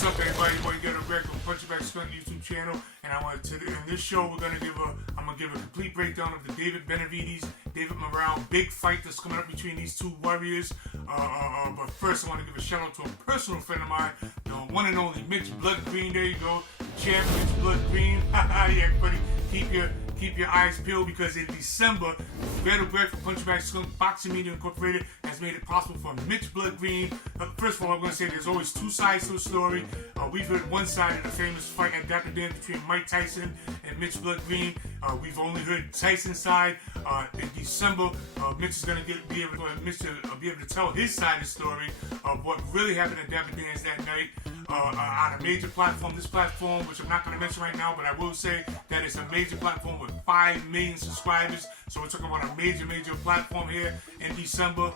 What's up, everybody? Boy, you got a record Punch Back Skunk YouTube channel, and I want to. In this show, I'm gonna give a complete breakdown of the Benavidez, David Morrell big fight that's coming up between these two warriors. But first, I want to give a shout out to a personal friend of mine, the one and only Mitch Blood Green. There you go, champ Mitch Blood Green. Yeah, everybody, keep your eyes peeled because in December, Better Bread for Punch Back Skunk Boxing Media Incorporated has made it possible for Mitch Blood Green. First of all, I'm going to say there's always two sides to a story. We've heard one side of the famous fight at Dapper Dan between Mike Tyson and Mitch Blood Green. We've only heard Tyson's side. In December, Mitch is going to be able to tell his side of the story of what really happened at Dapper Dan's that night. On a major platform, this platform, which I'm not going to mention right now, but I will say that it's a major platform with 5 million subscribers. So we're talking about a major platform here in December.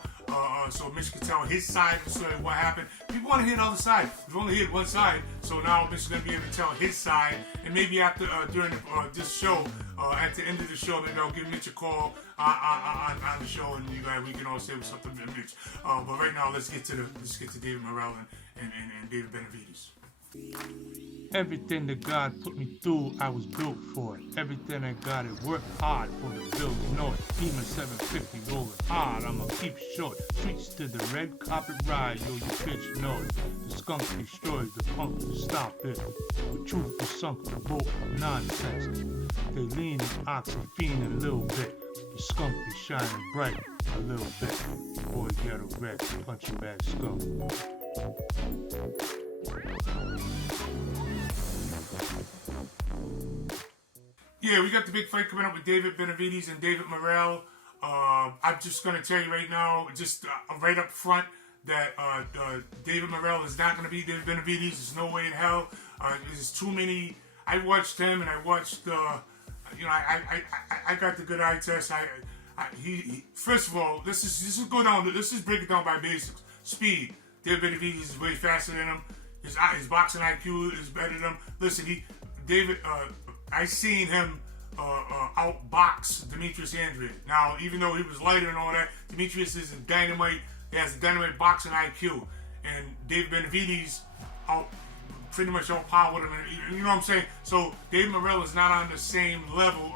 So Mitch can tell his side of the story, what happened. People want to hear the other side. We've only heard one side, so now Mitch is going to be able to tell his side. And maybe after during this show, at the end of the show, maybe I'll give Mitch a call on the show, and we can all say something to Mitch. But right now, let's get to David Morrell and David Benavidez. Everything that God put me through, I was built for it. Everything I got, it worked hard for the build, you know it. Demon 750 rolling hard, I'ma keep short. Streets to the red carpet ride, yo, you bitch know it. The skunk destroys the punk to stop it. The truth is sunk the boat of nonsense. They lean and ox and fiend a little bit. The skunk is shining bright a little bit. Boy, get a wreck, punching bag skunk. Yeah, we got the big fight coming up with David Benavidez and David Morrell. I'm just going to tell you right now, just right up front, that David Morrell is not going to beat David Benavidez. There's no way in hell. There's too many. I watched him, and I watched. I got the good eye test. He first of all, let's just go down. Let's just break it down by basics. Speed. David Benavidez is way faster than him. His boxing IQ is better than him. Listen, I seen him outbox Demetrius Andrade. Now, even though he was lighter and all that, Demetrius is a dynamite. He has a dynamite boxing IQ, and David Benavidez pretty much outpowered him. You know what I'm saying? So David Morrell is not on the same level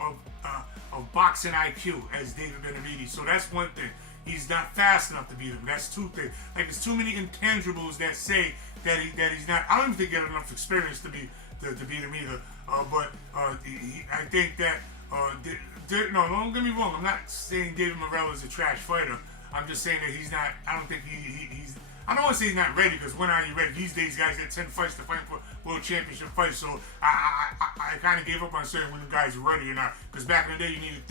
of boxing IQ as David Benavidez. So that's one thing. He's not fast enough to beat him. That's two things. Like, there's too many intangibles that say that he's not. I don't even think he has enough experience to beat him either. But I think that no, don't get me wrong. I'm not saying David Morrell is a trash fighter. I'm just saying that he's not. I don't think he's. I don't want to say he's not ready, because when are you ready? These days, guys get 10 fights to fight for world championship fights. So I kind of gave up on saying when the guys are ready or not. Because back in the day, you needed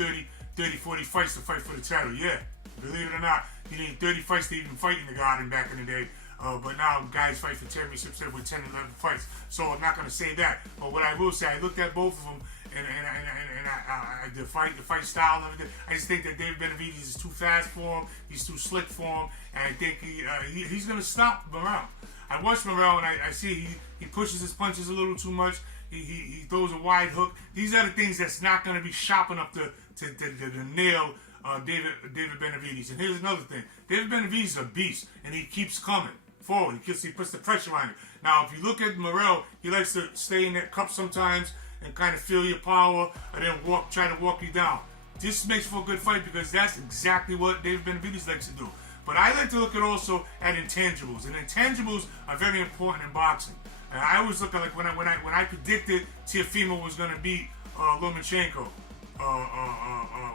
30, 40 fights to fight for the title. Yeah. Believe it or not, you need 30 fights to even fight in the Garden back in the day. But now guys fight for championships with 10 and 11 fights. So I'm not going to say that. But what I will say, I looked at both of them, and the fight style and everything. I just think that David Benavidez is too fast for him. He's too slick for him. And I think he's going to stop Morrell. I watch Morrell, and I see he pushes his punches a little too much. He throws a wide hook. These are the things that's not going to be sharp enough to nail David Benavidez. And here's another thing. David Benavidez is a beast, and he keeps coming forward. He puts the pressure on it. Now, if you look at Morrell, he likes to stay in that cup sometimes and kind of feel your power, and then try to walk you down. This makes for a good fight, because that's exactly what David Benavidez likes to do. But I like to look at also at intangibles, and intangibles are very important in boxing. And I always look at, like, when I predicted Teofimo was going to beat Lomachenko.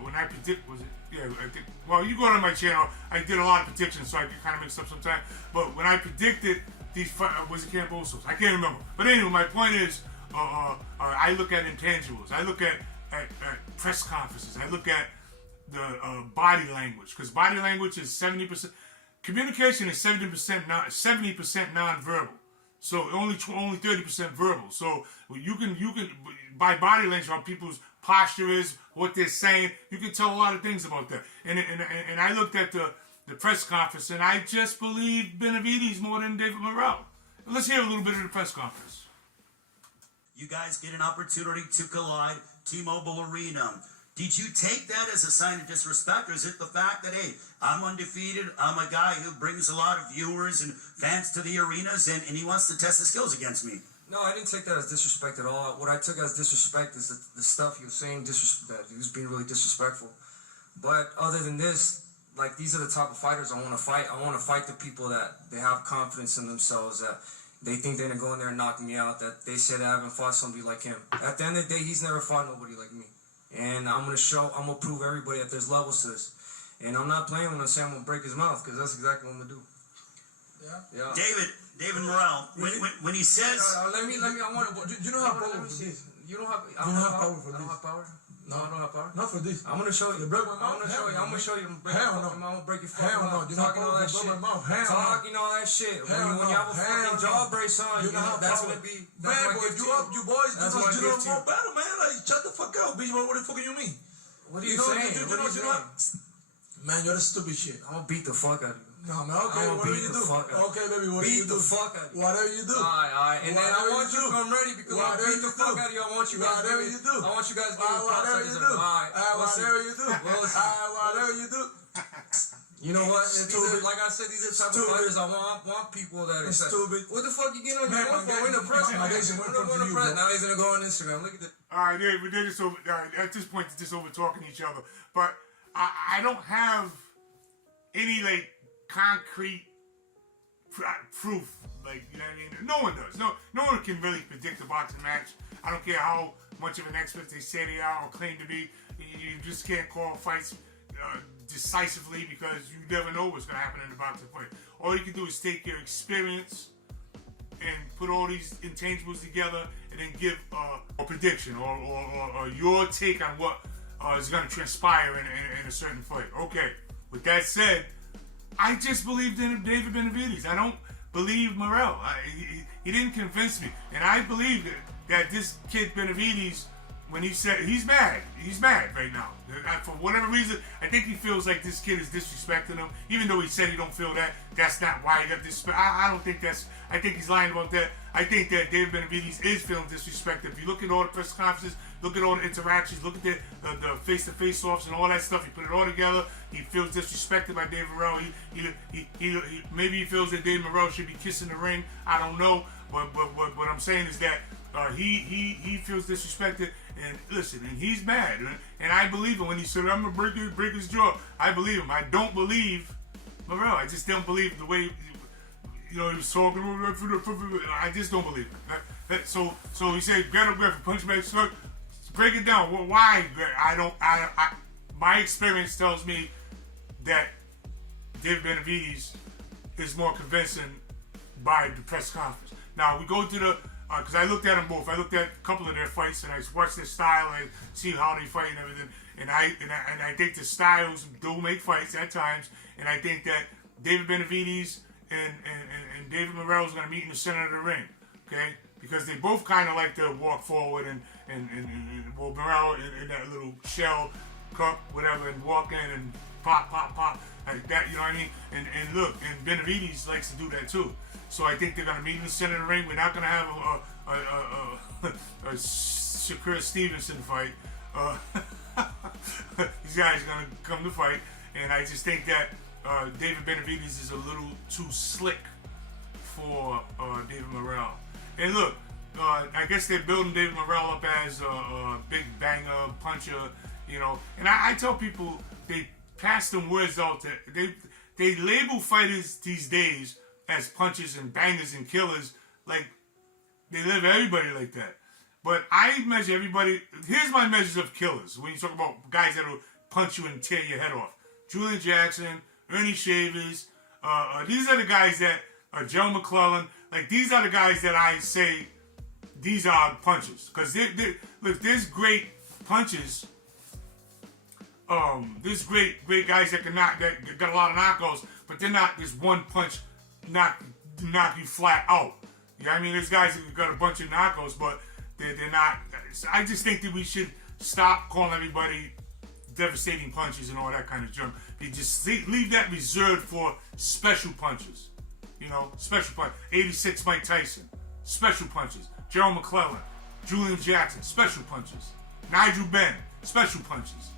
When I predict, was it? Yeah, I think. Well, you go on my channel. I did a lot of predictions, so I can kind of mix up sometimes. But when I predicted these, was it Camposos? I can't remember. But anyway, my point is, I look at intangibles. I look at press conferences. I look at the body language, because body language is 70%. Communication is 70% non-verbal. So only 30% verbal. So you can by body language, how people's posture is, what they're saying, you can tell a lot of things about that. And I looked at the press conference, and I just believe Benavidez more than David Morrell. Let's hear a little bit of the press conference. You guys get an opportunity to collide. T-Mobile Arena. Did you take that as a sign of disrespect, or is it the fact that, hey, I'm undefeated, I'm a guy who brings a lot of viewers and fans to the arenas, and he wants to test his skills against me? No, I didn't take that as disrespect at all. What I took as disrespect is the stuff he was saying, that he was being really disrespectful. But other than this, like, these are the type of fighters I want to fight. I want to fight the people that they have confidence in themselves, that they think they're going to go in there and knock me out, that they said I haven't fought somebody like him. At the end of the day, he's never fought nobody like me. And I'm going to prove everybody that there's levels to this. And I'm not playing when I say I'm going to break his mouth, because that's exactly what I'm going to do. Yeah. David Morrell, when he says... Let me, I want to... You don't have power for this. You don't have... I don't have power for this. I don't have power? No, I don't have power? Not for this. I'm gonna show you. Break my mouth. I'm gonna show you. Hell no. I'm gonna break your fucking mouth. You're talking all that shit. Talking all that shit. When you have a fucking jaw brace on, that's gonna be. Man, boy, you boys, you know more battle, man. Like, shut the fuck up, bitch. What the fuck do you mean? What are you saying? What are you saying? Man, you're the stupid shit. I'm gonna beat the fuck out of you. No, man, okay, what do you do? Okay, baby, what do you do? Beat the fuck out of you. Whatever you do. Alright. And then I want you to come ready, because I'm gonna beat the fuck out of you. I want you guys to Whatever you do. I want you guys to give me whatever you do. Whatever you do. Whatever you do. You know what? Like I said, these are the type of fighters I want people that are stupid. What the fuck you getting on your phone for? We're in the press. Now he's gonna go on Instagram. Look at that. All right, we did this over. At this point, it's just over talking to each other. But I don't have any like concrete proof. Like, you know what I mean? No one does. No one can really predict a boxing match. I don't care how much of an expert they say they are or claim to be. You just can't call fights decisively, because you never know what's going to happen in the boxing fight. All you can do is take your experience and put all these intangibles together and then give a prediction or your take on what is going to transpire in a certain fight. Okay, with that said, I just believed in David Benavidez. I don't believe Morrell. He didn't convince me. And I believe that this kid Benavidez, when he said he's mad right now. For whatever reason, I think he feels like this kid is disrespecting him. Even though he said he don't feel that, that's not why he got disrespect. I don't think that's. I think he's lying about that. I think that David Benavidez is feeling disrespected. If you look at all the press conferences, look at all the interactions, look at the face-to-face offs and all that stuff. He put it all together. He feels disrespected by David Morrell. Maybe he feels that David Morrell should be kissing the ring. I don't know. But what I'm saying is that he feels disrespected. And listen, and he's mad, and I believe him when he said, "I'm gonna break his jaw." I believe him. I don't believe Morrell. I just don't believe the way he was talking. I just don't believe him. So he said, "Get up, Griffin, punch back, slug." Break it down. Well, why? My experience tells me that David Benavidez is more convincing by the press conference. Now we go to the. Because I looked at them both. I looked at a couple of their fights and I watched their style and see how they fight and everything. And I think the styles do make fights at times. And I think that David Benavidez and David Morrell is going to meet in the center of the ring. Okay? Because they both kind of like to walk forward and Morrell in that little shell cup, whatever, and walk in and pop, like that, you know what I mean? And look, and Benavidez likes to do that too. So I think they're going to meet in the center of the ring. We're not going to have a Shakur Stevenson fight. These guys are going to come to fight. And I just think that David Benavidez is a little too slick for David Morrell. And look, I guess they're building David Morrell up as a big banger, puncher, you know. And I tell people, they pass them words out that they label fighters these days as punchers and bangers and killers. Like, they live everybody like that. But I measure everybody. Here's my measures of killers. When you talk about guys that will punch you and tear your head off. Julian Jackson, Ernie Shavers. These are the guys that are Joe McClellan. Like, these are the guys that I say these are punchers. Because look, there's great punches. There's great guys that that got a lot of knockouts, but they're not this one punch knock you flat out. You know what I mean? There's guys that got a bunch of knockouts, but they're not. I just think that we should stop calling everybody devastating punches and all that kind of junk. They just leave that reserved for special punches. You know, special punch. 86 Mike Tyson, special punches. Gerald McClellan, Julian Jackson, special punches. Nigel Benn, special punches.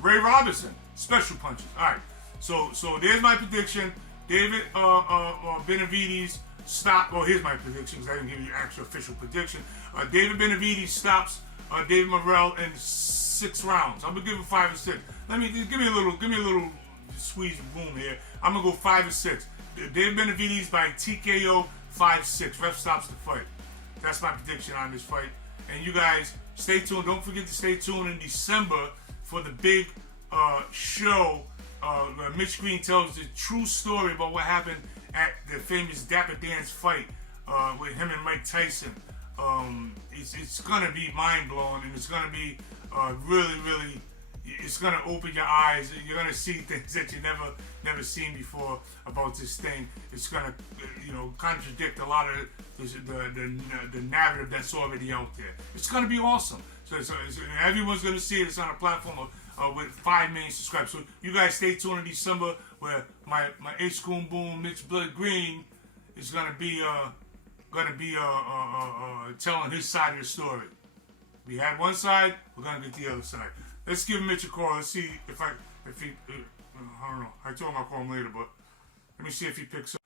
Ray Robinson, special punches. All right. So there's my prediction. David Benavidez stop. Well, here's my prediction because I didn't give you actual official prediction. David Benavidez stops David Morrell in 6 rounds. I'm gonna give him 5 or 6. Give me a little squeeze boom here. I'm gonna go 5 or 6. David Benavidez by TKO 5-6. Ref stops the fight. That's my prediction on this fight. And you guys stay tuned. Don't forget to stay tuned in December for the big show. Mitch Green tells the true story about what happened at the famous Dapper Dan's fight with him and Mike Tyson. It's gonna be mind blowing, and it's gonna be really. It's gonna open your eyes. You're gonna see things that you never seen before about this thing. It's gonna contradict a lot of the narrative that's already out there. It's gonna be awesome. So everyone's gonna see it. It's on a platform with 5 million subscribers. So you guys stay tuned in December, where my H-Coon Boom Mitch Blood Green is gonna be telling his side of the story. We had one side, we're gonna get the other side. Let's give Mitch a call. Let's see if he I don't know. I told him I'll call him later, but let me see if he picks up.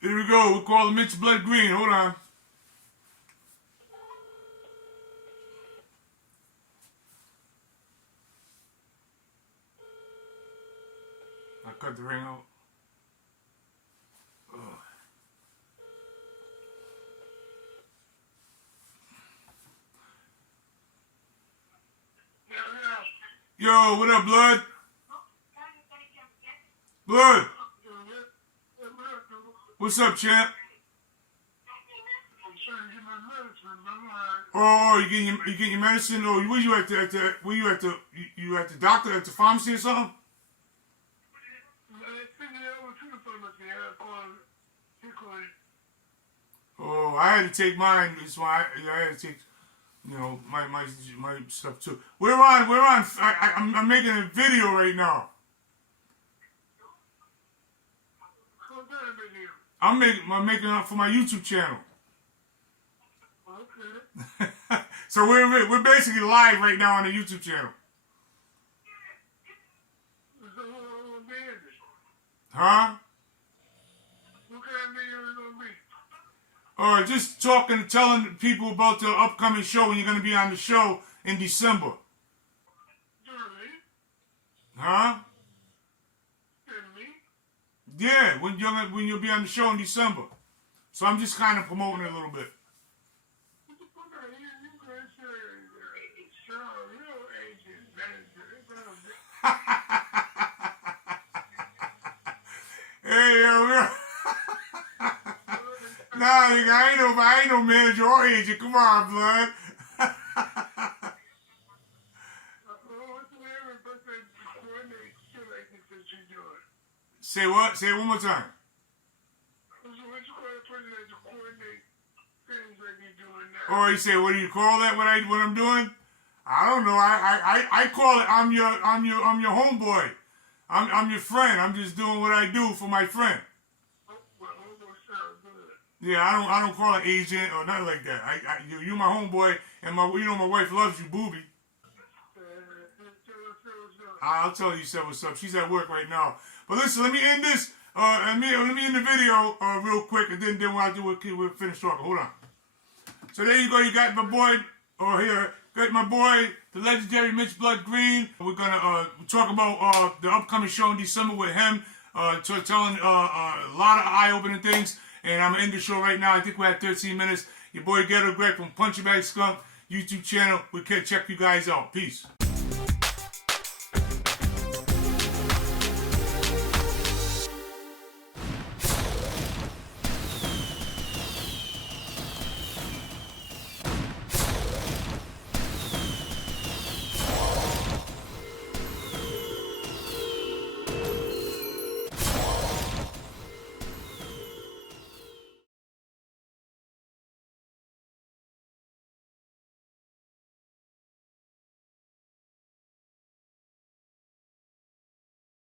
Here we go. We'll call him Mitch Blood Green. Hold on. I cut the ring out. Yo, what up, Blood? Blood. What's up, champ? Oh, you getting your medicine? Oh, were you at the doctor at the pharmacy or something? Oh, I had to take mine. That's why I had to take, my stuff too. We're on. I'm making a video right now. I'm making it for my YouTube channel. Okay. So we're basically live right now on the YouTube channel. Huh? Just talking, telling people about the upcoming show when you're going to be on the show in December. Huh? Yeah, when you'll be on the show in December. So I'm just kind of promoting it a little bit. Hey, yo. Nah, nigga, I ain't no manager or agent. Come on, Blood. Say what? Say it one more time. Oh, you say, what do you call that? What I'm doing? I don't know. I call it. I'm your homeboy. I'm your friend. I'm just doing what I do for my friend. Yeah, I don't call it agent or nothing like that. You're my homeboy, and my wife loves you, booby. I'll tell you, said what's up. She's at work right now. But listen, let me end this. Let me end the video real quick, and then when I do it, we'll finish talking. Hold on. So there you go. You got my boy got my boy, the legendary Mitch Blood Green. We're gonna talk about the upcoming show in December with him, telling a lot of eye-opening things. And I'm gonna end the show right now. I think we're at 13 minutes. Your boy Ghetto Greg from Punching Bag Skunk YouTube channel. We can check you guys out. Peace.